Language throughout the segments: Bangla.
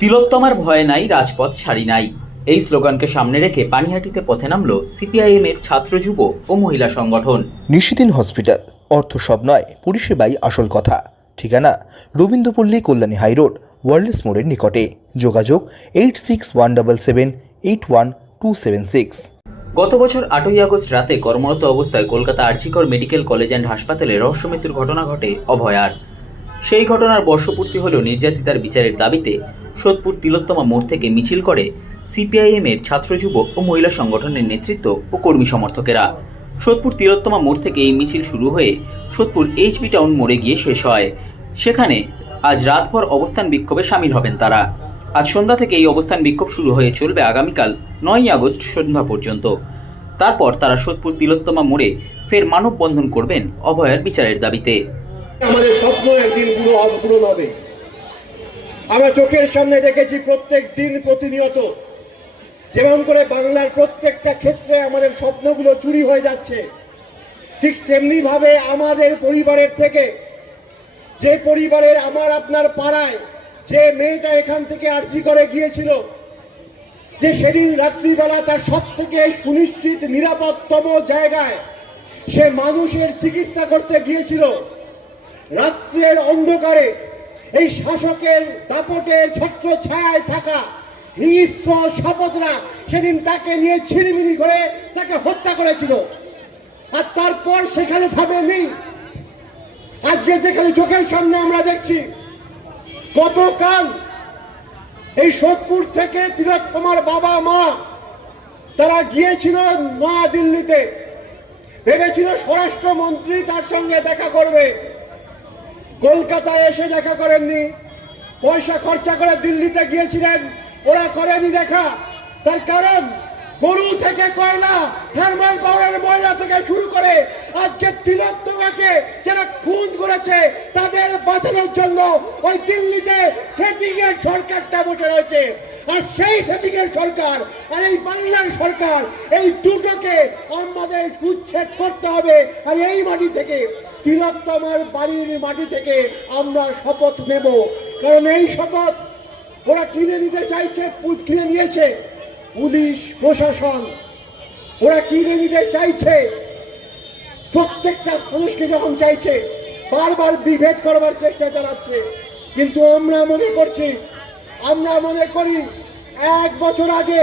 তিলোত্তমার ভয় নাই রাজপথ ছাড়ি নাই। এই স্লোগানকে সামনে রেখে পানিহাটিতে পথে নামল সিপিআইএম এর ছাত্র যুব ও মহিলা সংগঠন। নিশিদিন হসপিটাল অর্থ সব নয় পরিষেবাই আসল কথা। ঠিকানা রবীন্দ্রপল্লী কল্যাণী হাইরোড ওয়ার্ল্ডস মোড়ের নিকটে। যোগাযোগ eight six one double seven eight one two seven six. গত বছর আটই আগস্ট রাতে কর্মরত অবস্থায় Kolkata RG Kar medical college and হাসপাতালে রহস্যমৃত্যুর ঘটনা ঘটে অভয়ার। সেই ঘটনার বর্ষপূর্তি হল নির্যাতিতার বিচারের দাবিতে সোদপুর তিলোত্তমা মোড় থেকে মিছিল করে সিপিআইএম এর ছাত্র যুবক ও মহিলা সংগঠনের নেতৃত্ব ও কর্মী সমর্থকেরা। সোদপুর তিলোত্তমা মোড় থেকে এই মিছিল শুরু হয়ে সোদপুর এইচবি টাউন মোড়ে গিয়ে শেষ হয়। সেখানে আজ রাতভর অবস্থান বিক্ষোভে সামিল হবেন তারা। আজ সন্ধ্যা থেকে এই অবস্থান বিক্ষোভ শুরু হয়ে চলবে আগামীকাল নয়ই আগস্ট সন্ধ্যা পর্যন্ত। তারপর তারা সোদপুর তিলোত্তমা মোড়ে ফের মানববন্ধন করবেন অভয়ার বিচারের দাবিতে। আমাদের স্বপ্ন একদিন পুরো পূরণ হবে। আমরা চোখের সামনে দেখেছি প্রত্যেক দিন প্রতিনিয়ত যেমন করে বাংলার প্রত্যেকটা ক্ষেত্রে আমাদের স্বপ্নগুলো চুরি হয়ে যাচ্ছে, ঠিক তেমনি ভাবে আমাদের পরিবারের থেকে। যে পরিবারের আমার আপনার পাড়ায় যে মেয়েটা এখান থেকে আর্জি করে গিয়েছিল, যে সেদিন রাত্রিবেলা তার সব থেকে সুনিশ্চিত নিরাপদতম জায়গায় সে মানুষের চিকিৎসা করতে গিয়েছিল রাত্রের অন্ধকারে এই শাসকের দাপটের ছত্র ছায়ায় থাকা হিংস্র শপথরা সেদিন তাকে নিয়ে ছিনিমিনি করে তাকে হত্যা করেছিল। আর তারপর সেখানে থাকে নেই আজকে যেখানে চোখের সামনে আমরা দেখছি, গতকাল এই সোদপুর থেকে তিলোত্তমার বাবা মা, তারা গিয়েছিল নয়াদিল্লিতে। ভেবেছিল স্বরাষ্ট্রমন্ত্রী তার সঙ্গে দেখা করবে। কলকাতায় এসে দেখা করেননি। পয়সা খরচা করে দিল্লিতে গিয়েছিলেন, ওরা করেনি দেখা। তার কারণ, গরু থেকে কয়লা থার্মাল পাওয়ারের ময়লা থেকে শুরু করে আজকে তিলোত্তমাকে যারা খুন করেছে, তাদের বাঁচানোর জন্য ওই দিল্লিতে সেটিং এর সরকারটা বসে রয়েছে। আর সেই সেটিং এর সরকার আর এই বাংলার সরকার, এই দুটোকে আমাদের উচ্ছেদ করতে হবে আর এই মাটি থেকে তিলোত্তমার বাড়ির মাটি থেকে আমরা শপথ নেব। কারণ এই শপথ ওরা কিনে নিতে চাইছে কিনে নিয়েছে পুলিশ, প্রশাসন। ওরা কিনে নিতে চাইছে, প্রত্যেকটা মানুষকে যখন চাইছে, বারবার বিভেদ করবার চেষ্টা চালাচ্ছে। কিন্তু আমরা মনে করছি, আমরা মনে করি এক বছর আগে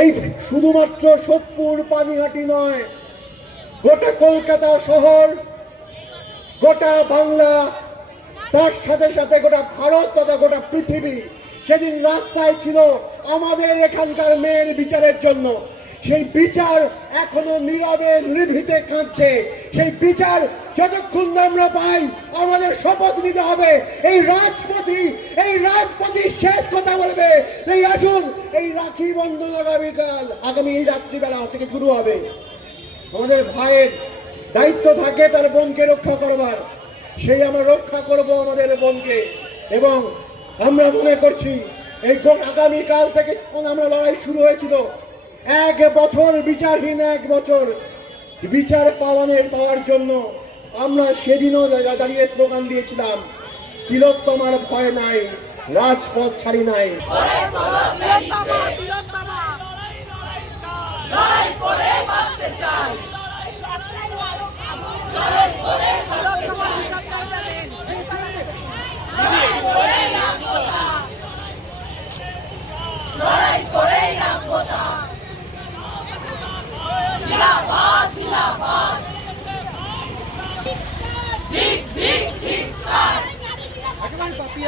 এই শুধুমাত্র সোদপুর, পানিহাটি নয়, গোটা কলকাতা শহর গোটা বাংলা, তার সাথে সাথে গোটা ভারত তথা গোটা পৃথিবী সেদিন রাস্তায় ছিল আমাদের এখানকার মেয়ের বিচারের জন্য। সেই বিচার এখনও নীরবে নিভৃতে কাঁদছে। সেই বিচার যতক্ষণ আমরা পাই, আমাদের শপথ নিতে হবে। এই রাজপথই, এই রাজপথি শেষ কথা বলবে। এই আসুন, এই রাখি বন্ধন আগামীকাল আগামী এই রাত্রিবেলা থেকে শুরু হবে। আমাদের ভাইয়ের দায়িত্ব থাকে তার বোনকে রক্ষা করবার। সেই আমরা রক্ষা করব আমাদের বোনকে। এবং আমরা মনে করছি, এই আগামীকাল থেকে যখন আমরা লড়াই শুরু হয়েছিল, এক বছর বিচারহীন এক বছর বিচার পাওয়ানের পাওয়ার জন্য আমরা সেদিনও দাঁড়িয়ে স্লোগান দিয়েছিলাম, তিলোত্তমার ভয় নাই, রাজপথ ছাড়ি নাই তিলোত্তমা, তিলোত্তমা। লড়াই করে বাঁচতে চাই। তিলোত্তমা বিচার চাই দেবেন। লড়াই করেই রাখব তার। জিন্দাবাদ, জিন্দাবাদ। ধিক, ধিক, ধিক্কার। একেবারে পাপিয়া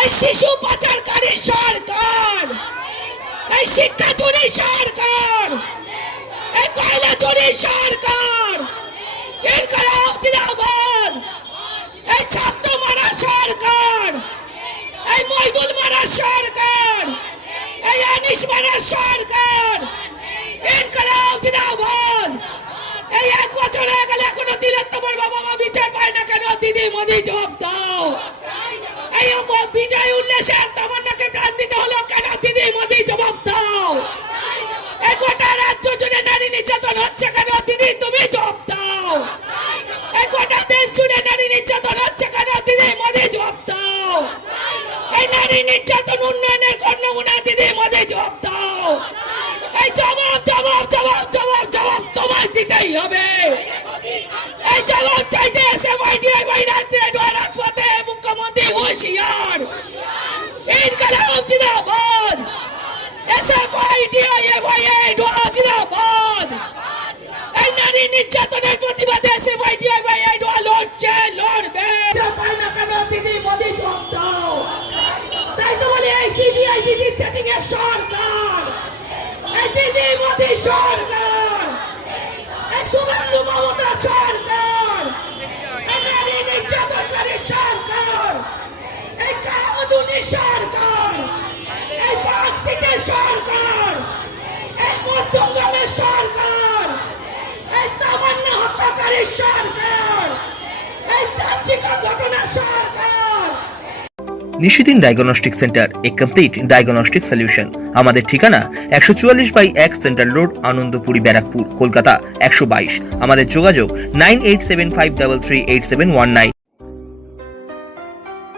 এই শিশু পাচারকারী সরকার। এই শিক্ষা চুরি সরকার। এই কয়লা চুরি সরকার ইনকলাব জিন্দাবাদ এই ছাত্র মারা সরকার। এই মইদুল মারা সরকার। এই আনিস মারা সরকার। ইনকলাব জিন্দাবাদ এই এক বছর হয়ে গেলে, এখনও দিলের তোমার বাবা মা বিচার পায় না কেন? দিদি, মোদি, জবাব দাও। এই বিজয় উল্লাসের তামান্নাকে প্রাণ দিতে হলো। কেন দিদি মোদি জবাব দাও। এই রাজ্য জুড়ে নারী নির্যাতন হচ্ছে কেন? দিদি, তুমি জবাব দাও। এই দেশ জুড়ে নারী নির্যাতন হচ্ছে কেন? দিদি মোদি জবাব দাও। এই নারী নির্যাতন উন্নয়নের কোন নমুনা দিদি মোদি জবাব দাও। এই জবাব জবাব জবাব জবাব জবাব তোমায় দিতেই হবে। এই জবাব চাইতে এসে ওয়াইডিআই বাই রাত্রে রাজপথে মুখ্যমন্ত্রী হুঁশিয়ার ইনকলাব জিন্দাবাদ এসে ওয়াইডিআই বাই জিন্দাবাদ এই নারী নির্যাতনের প্রতিবাদে এসে ওয়াইডিআই বাই লড়ছে লড়বে পায় না কেন দিদি মোদি জবাব দাও তাই তো বলি এই সিবিআই দিদি সেটিং এর সরকার এই দিদি মোদি সরকার এই শুভেন্দু মমতা সরকার এই নারী নির্যাতনকারী সরকার এই কামদুনি সরকার এই সরকার এই সরকার এই হত্যাকারী সরকার এই তাচ্ছিকা ঘটনা সরকার নিশিদিন diagnostic centre, a complete diagnostic solution আমাদের ঠিকানা একশো চুয়াল্লিশ বাই এক সেন্ট্রাল রোড, আনন্দপুরি ব্যারাকপুর, কলকাতা একশো বাইশ। আমাদের যোগাযোগ nine eight seven five double three eight seven one nine.